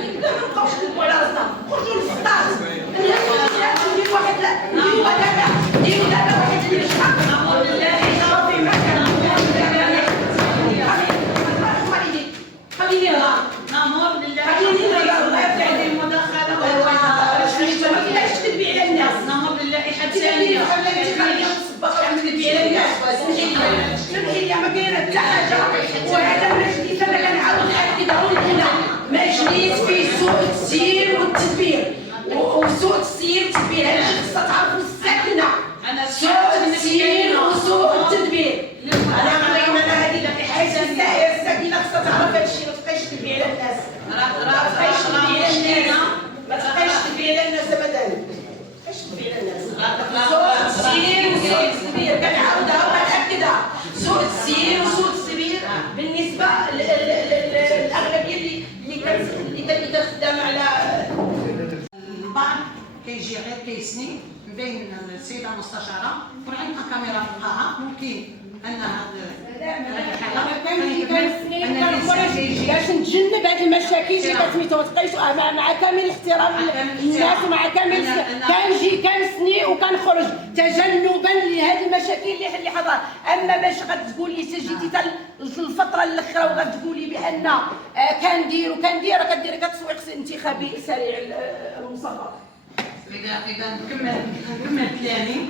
هذيك لا ما نبقاوش نكذبوا على راسنا خرجوا للسطاج نديروا واحد نديروا دابا واحد اللي شحال نعوذ بالله في مكان خليني نهار نامور بالله خليني نهار الله يفتح عليه المداخله ما تبقاش تكذبي على الناس نامور بالله حد ثانيه خليني نصبق تكذبي على الناس سمحي لي ما كاينه حتى حاجه وهذا مجلس انا كنعاود ناكدها هنا مجلس فيه سوء التسيير والتدبير وسوء التسيير والتدبير هذا الشيء خصها تعرفوا الساكنه سوء التسيير وسوء التدبير انا عطينا هذه حيت الساكنه خصها تعرف هذا الشيء ما تبقايش تدبي على الناس ما تبقايش تدبي على الناس ما تبقايش تدبي على الناس ابدا اش تدبي على الناس سوء التسيير وسوء التدبير كنعاودها وكنأكدها سوء التسيير وسوء التدبير بالنسبه للاغلبيه اللي كتخدم على البعض كيجي غير كيسني مبين السيده المستشاره وعندنا كاميرا في القاعه ممكن ان هذه الحاله باش نتجنب هذه المشاكل اللي كتسميتو ما تبقايش مع كامل الاحترام للناس ومع كامل كنجي كنسني وكنخرج تجنبا لهذه المشاكل اللي حضرت. اما باش غتقولي جيتي حتى الفتره الاخيره وغتقولي بان كندير راه كديري كتسويق انتخابي سريع المصادره. اذا نكمل كلامي